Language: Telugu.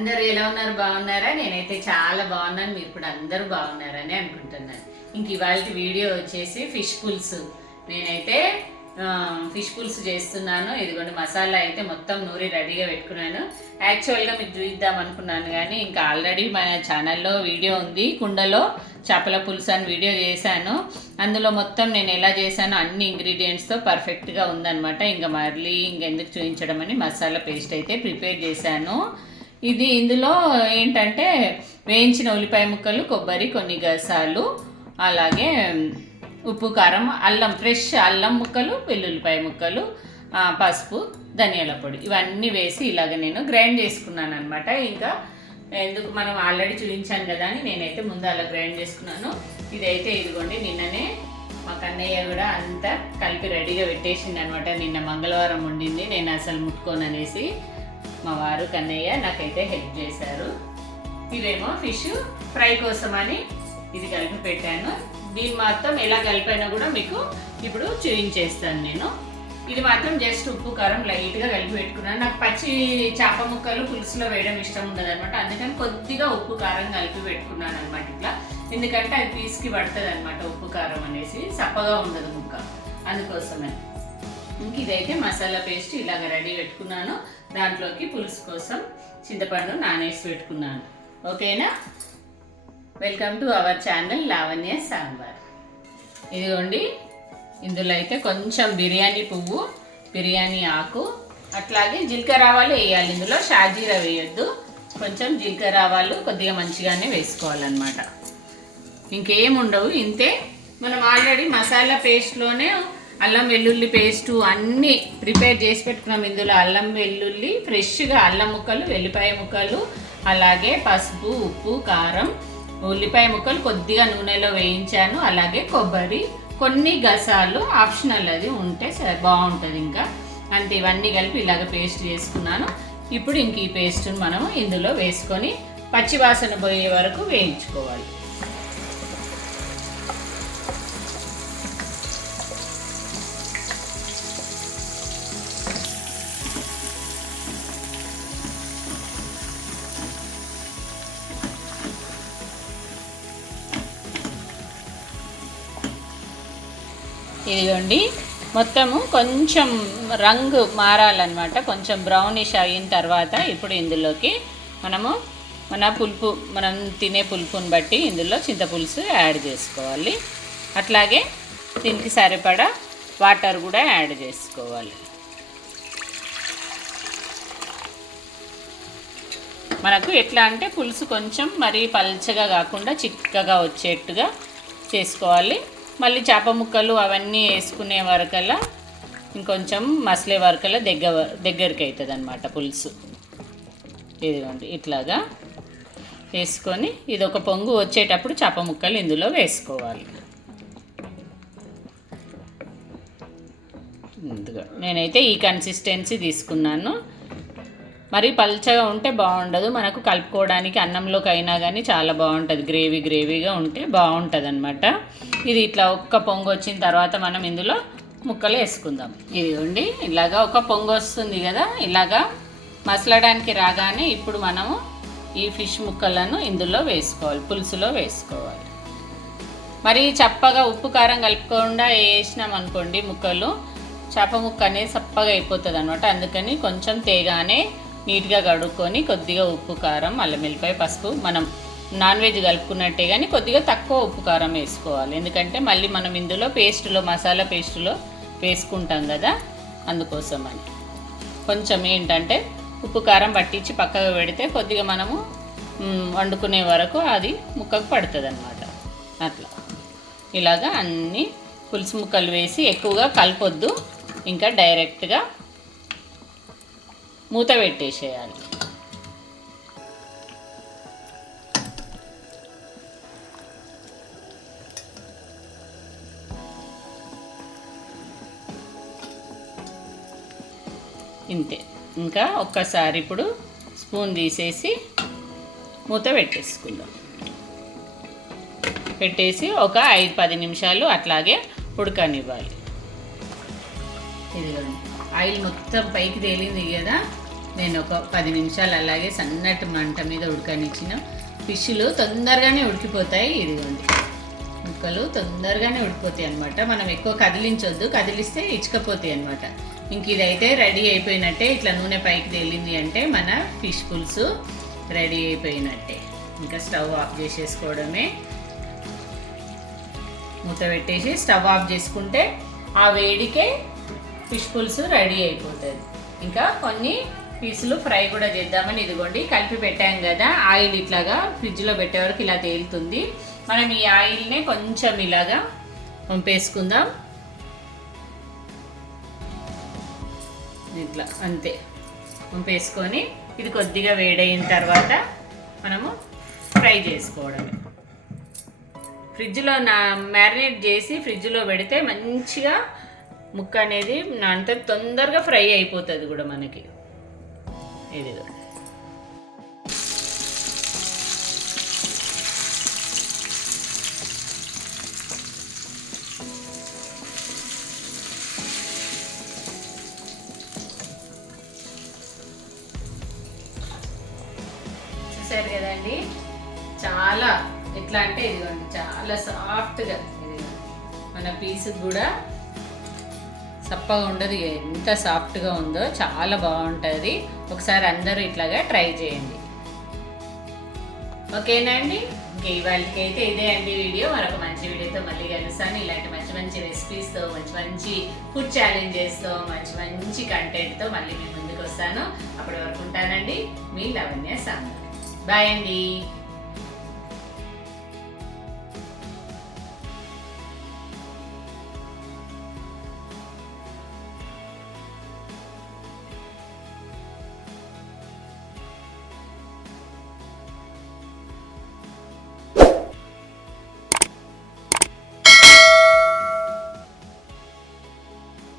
అందరూ ఎలా ఉన్నారు? బాగున్నారా? నేనైతే చాలా బాగున్నాను. మీరు కూడా అందరూ బాగున్నారని అనుకుంటున్నాను. ఇంక ఇవాళ వీడియో వచ్చేసి ఫిష్ పులుసు. నేనైతే ఫిష్ పులుసు చేస్తున్నాను. ఇదిగోండి మసాలా అయితే మొత్తం నూరి రెడీగా పెట్టుకున్నాను. యాక్చువల్గా మీకు చూద్దాం అనుకున్నాను కానీ ఇంకా ఆల్రెడీ మన ఛానల్లో వీడియో ఉంది. కుండలో చేపల పులుసు అని వీడియో చేశాను. అందులో మొత్తం నేను ఎలా చేశానో అన్ని ఇంగ్రీడియంట్స్తో పర్ఫెక్ట్గా ఉందనమాట ఇంకా మళ్ళీ ఇంకెందుకు చూపించడం అని మసాలా పేస్ట్ అయితే ప్రిపేర్ చేశాను. ఇది ఇందులో ఏంటంటే వేయించిన ఉల్లిపాయ ముక్కలు కొబ్బరి కొన్ని గసాలు అలాగే ఉప్పు కారం అల్లం ఫ్రెష్ అల్లం ముక్కలు వెల్లుల్లిపాయ ముక్కలు పసుపు ధనియాల పొడి. ఇవన్నీ వేసి ఇలాగ నేను గ్రైండ్ చేసుకున్నాను అనమాట ఇంకా ఎందుకు మనం ఆల్రెడీ చూపించాను కదా అని నేనైతే ముందు అలా గ్రైండ్ చేసుకున్నాను. ఇదైతే ఇదిగోండి నిన్ననే మా కన్నయ్య కూడా అంతా కలిపి రెడీగా పెట్టేసింది అనమాట నిన్న మంగళవారం ఉండింది నేను అసలు ముట్టుకోను అనేసి. మా వారు కన్నయ్య నాకైతే హెల్ప్ చేశారు. ఇదేమో ఫిష్ ఫ్రై కోసమని ఇది కలిపి పెట్టాను. దీన్ని మాత్రం ఎలా కలిపానో కూడా మీకు ఇప్పుడు చూపించేస్తాను నేను. ఇది మాత్రం జస్ట్ ఉప్పు కారం లైట్గా కలిపి పెట్టుకున్నాను. నాకు పచ్చి చేప ముక్కలు పులుసులో వేయడం ఇష్టం ఉండదు అనమాట అందుకని కొద్దిగా ఉప్పు కారం కలిపి పెట్టుకున్నాను అనమాట ఇట్లా. ఎందుకంటే అది పీస్కి పడుతుంది అనమాట ఉప్పు కారం అనేసి. చప్పగా ఉండదు ముక్క. అందుకోసమే. ఇంక ఇదైతే మసాలా పేస్ట్ ఇలాగ రెడీ పెట్టుకున్నాను. దాంట్లోకి పులుసు కోసం చింతపండు నానేసి పెట్టుకున్నాను. ఓకేనా? Welcome to our channel Lavanya sambar. ఇదిగోండి ఇందులో అయితే కొంచెం బిర్యానీ పువ్వు బిర్యానీ ఆకు అట్లాగే జీలకర్ర ఆవాలు వేయాలి. ఇందులో షాజీరా వేయొద్దు. కొంచెం జీలకర్ర ఆవాలు కొద్దిగా మంచిగానే వేసుకోవాలన్నమాట. ఇంకేం ఉండవు ఇంతే. మనం ఆల్రెడీ మసాలా పేస్ట్లోనే అల్లం వెల్లుల్లి పేస్టు అన్నీ ప్రిపేర్ చేసి పెట్టుకున్నాం. ఇందులో అల్లం వెల్లుల్లి ఫ్రెష్గా అల్లం ముక్కలు వెల్లిపాయ ముక్కలు అలాగే పసుపు ఉప్పు కారం ఉల్లిపాయ ముక్కలు కొద్దిగా నూనెలో వేయించాను. అలాగే కొబ్బరి కొన్ని గసాలు ఆప్షనల్ అది ఉంటే బాగుంటుంది ఇంకా. అంతే ఇవన్నీ కలిపి ఇలాగ పేస్ట్ చేసుకున్నాను. ఇప్పుడు ఇంక ఈ పేస్ట్ని మనం ఇందులో వేసుకొని పచ్చివాసన పోయే వరకు వేయించుకోవాలి. ఇదిగోండి. మొత్తము కొంచెం రంగు మారాలన్నమాట. కొంచెం బ్రౌనిష్ అయిన తర్వాత ఇప్పుడు ఇందులోకి మనము మన పులుపు మనం తినే పులుపుని బట్టి ఇందులో చింతపులుసు యాడ్ చేసుకోవాలి. అట్లాగే దీనికి సరిపడా వాటర్ కూడా యాడ్ చేసుకోవాలి. మనకు ఎట్లా అంటే పులుసు కొంచెం మరీ పల్చగా కాకుండా చిక్కగా వచ్చేట్టుగా చేసుకోవాలి. మళ్ళీ చేప ముక్కలు అవన్నీ వేసుకునే వరకల్లా ఇంకొంచెం మసలే వరకల్లా దగ్గర దగ్గరికి అవుతుంది అనమాట పులుసు. ఇదిగోండి ఇట్లాగా వేసుకొని ఇది ఒక పొంగు వచ్చేటప్పుడు చేప ముక్కలు ఇందులో వేసుకోవాలి. ఇదిగో నేనైతే ఈ కన్సిస్టెన్సీ తీసుకున్నాను. మరి పల్చగా ఉంటే బాగుండదు. మనకు కలుపుకోవడానికి అన్నంలోకి అయినా కానీ చాలా బాగుంటుంది. గ్రేవీ గ్రేవీగా ఉంటే బాగుంటుంది అనమాట ఇది ఇట్లా ఒక్క పొంగు వచ్చిన తర్వాత మనం ఇందులో ముక్కలు వేసుకుందాం. ఇదిగోండి ఇలాగా ఒక పొంగు వస్తుంది కదా ఇలాగా మసలడానికి రాగానే ఇప్పుడు మనము ఈ ఫిష్ ముక్కలను ఇందులో వేసుకోవాలి పులుసులో వేసుకోవాలి. మరి చప్పగా ఉప్పు కారం కలుపుకుండా వేసినాం అనుకోండి ముక్కలు చేప ముక్క అనేది చప్పగా అయిపోతుంది అనమాట అందుకని కొంచెం తేగానే నీట్గా కడుక్కొని కొద్దిగా ఉప్పు కారం అల్లం వెల్లిపాయ పసుపు మనం నాన్ వెజ్ కలుపుకున్నట్టే కానీ కొద్దిగా తక్కువ ఉప్పు కారం వేసుకోవాలి. ఎందుకంటే మళ్ళీ మనం ఇందులో పేస్టులో మసాలా పేస్టులో వేసుకుంటాం కదా అందుకోసం అని కొంచెం ఏంటంటే ఉప్పు కారం పట్టించి పక్కకు పెడితే కొద్దిగా మనము వండుకునే వరకు అది ముక్కకు పడుతుంది అనమాట అట్లా. ఇలాగా అన్ని పులుసు ముక్కలు వేసి ఎక్కువగా కలపొద్దు. ఇంకా డైరెక్ట్గా మూత పెట్టేసేయాలి. ఇంతే. ఇంకా ఒక్కసారి ఇప్పుడు స్పూన్ తీసేసి మూత పెట్టేసుకుందాం. పెట్టేసి ఒక ఐదు పది నిమిషాలు అట్లాగే ఉడకనివ్వాలి. ఇదిగోండి. ఆయిల్ మొత్తం పైకి తేలింది కదా? నేను ఒక పది నిమిషాలు అలాగే సన్నటి మంట మీద ఉడకనిచ్చిన ఫిష్లు తొందరగానే ఉడికిపోతాయి. ఇదిగోండి. ముక్కలు తొందరగానే ఉడికిపోతాయి అనమాట మనం ఎక్కువ కదిలించొద్దు. కదిలిస్తే ఇచ్చుకపోతాయి అనమాట ఇంక ఇదైతే రెడీ అయిపోయినట్టే ఇట్లా నూనె పైకి తేలింది అంటే మన ఫిష్ పులుసు రెడీ అయిపోయినట్టే. ఇంకా స్టవ్ ఆఫ్ చేసేసుకోవడమే. మూత పెట్టేసి స్టవ్ ఆఫ్ చేసుకుంటే ఆ వేడికే ఫిష్ పులుసు రెడీ అయిపోతుంది. ఇంకా కొన్ని పీసులు ఫ్రై కూడా చేద్దామని ఇదిగోండి. కలిపి పెట్టాం కదా ఆయిల్ ఇట్లాగా ఫ్రిడ్జ్లో పెట్టే వరకు ఇలా తేలుతుంది. మనం ఈ ఆయిల్నే కొంచెం ఇలాగా పంపేసుకుందాం ఇట్లా అంతే. పంపేసుకొని ఇది కొద్దిగా వేడైన తర్వాత మనము ఫ్రై చేసుకోవడమే. ఫ్రిడ్జ్లో నా మ్యారినేట్ చేసి ఫ్రిడ్జ్లో పెడితే మంచిగా ముక్క అనేది అంత తొందరగా ఫ్రై అయిపోతుంది కూడా మనకి. ఇదిగో చూసారు కదండి? చాలా ఎట్లా అంటే ఇదిగోండి చాలా సాఫ్ట్గా ఇది మన పీస్ కూడా తప్పగా ఉండదు. ఎంత సాఫ్ట్గా ఉందో చాలా బాగుంటుంది. ఒకసారి అందరూ ఇట్లాగా ట్రై చేయండి. ఓకేనా అండి? ఇంకా ఇవాళకైతే ఇదే అండి వీడియో. మరొక మంచి వీడియోతో మళ్ళీ కలుస్తాను. ఇలాంటి మంచి మంచి రెసిపీస్తో మంచి మంచి ఫుడ్ ఛాలెంజెస్తో మంచి మంచి కంటెంట్తో మళ్ళీ మీ ముందుకు వస్తాను అప్పటి వరకు ఉంటానండి. మీ లవణ్య సాంగ్ బాయ్ అండి.